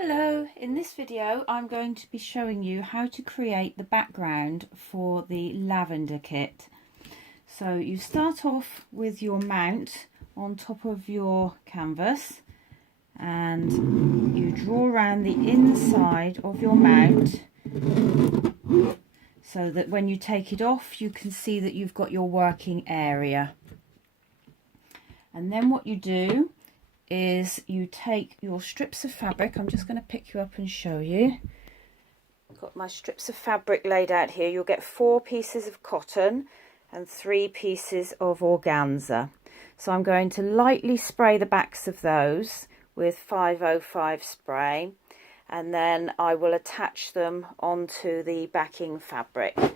Hello, in this video I'm going to be showing you how to create the background for the lavender kit. So you start off with your mount on top of your canvas and you draw around the inside of your mount so that when you take it off you can see that you've got your working area. And then what you do is you take your strips of fabric. I'm just going to pick you up and show you. I've got my strips of fabric laid out here. You'll get 4 pieces of cotton and 3 pieces of organza. So I'm going to lightly spray the backs of those with 505 spray, and then I will attach them onto the backing fabric. I'll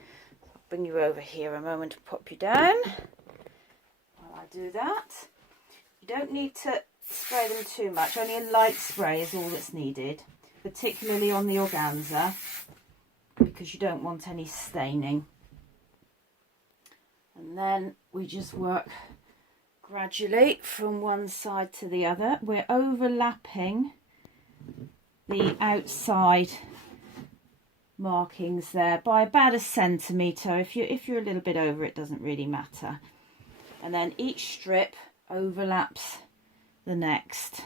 bring you over here a moment and pop you down while I do that. You don't need to spray them too much, only a light spray is all that's needed, particularly on the organza, because you don't want any staining. And then we just work gradually from one side to the other. We're overlapping the outside markings there by about 1 centimetre. If you're a little bit over, it doesn't really matter. And then each strip overlaps the next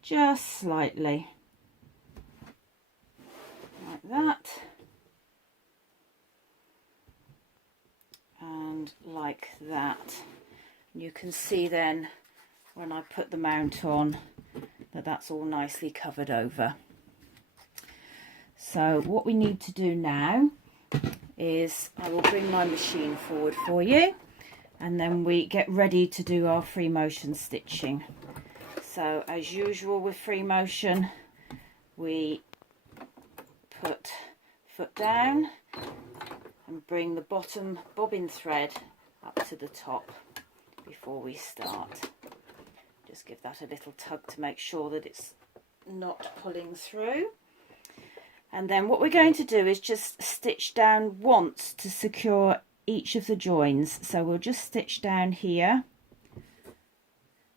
just slightly, like that, and like that. You can see then when I put the mount on that that's all nicely covered over. So what we need to do now is I will bring my machine forward for you, and then we get ready to do our free motion stitching. So as usual with free motion, we put foot down and bring the bottom bobbin thread up to the top before we start. Just give that a little tug to make sure that it's not pulling through. And then what we're going to do is just stitch down once to secure each of the joins. So we'll just stitch down here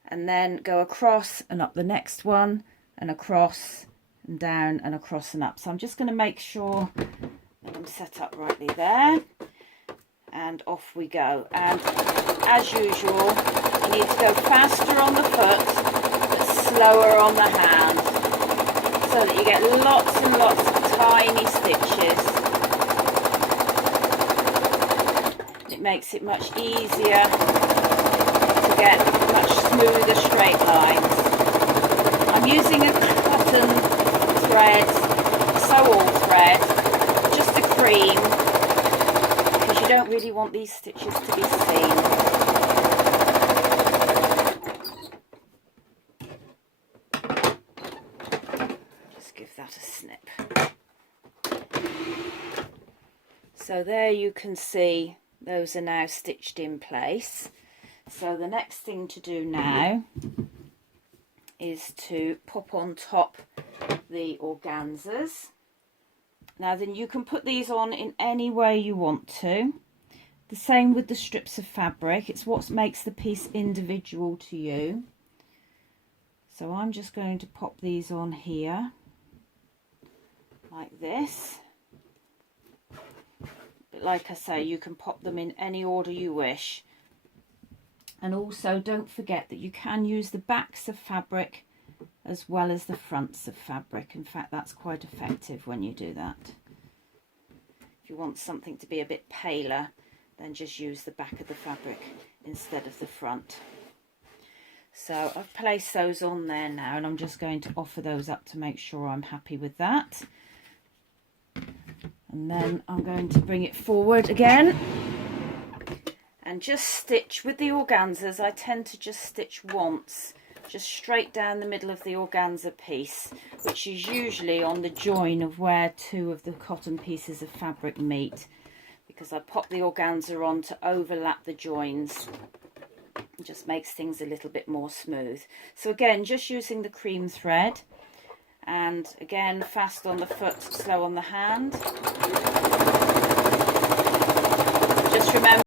and then go across and up the next one, and across and down and across and up. So I'm just going to make sure that I'm set up rightly there, and off we go. And as usual, you need to go faster on the foot but slower on the hand, so that you get lots and lots of tiny stitches. It makes it much easier to get much smoother straight lines. I'm using a cotton thread, sewall thread, just a cream, because you don't really want these stitches to be seen. Just give that a snip. So there you can see those are now stitched in place. So the next thing to do now is to pop on top the organzas. Now then, you can put these on in any way you want to. The same with the strips of fabric. It's what makes the piece individual to you. So I'm just going to pop these on here like this. But like I say, you can pop them in any order you wish. And also don't forget that you can use the backs of fabric as well as the fronts of fabric. In fact, that's quite effective when you do that. If you want something to be a bit paler, then just use the back of the fabric instead of the front. So I've placed those on there now, and I'm just going to offer those up to make sure I'm happy with that. And then I'm going to bring it forward again and just stitch with the organzas. I tend to just stitch once, just straight down the middle of the organza piece, which is usually on the join of where 2 of the cotton pieces of fabric meet, because I pop the organza on to overlap the joins. It just makes things a little bit more smooth. So again, just using the cream thread, and again, fast on the foot, slow on the hand. Just remember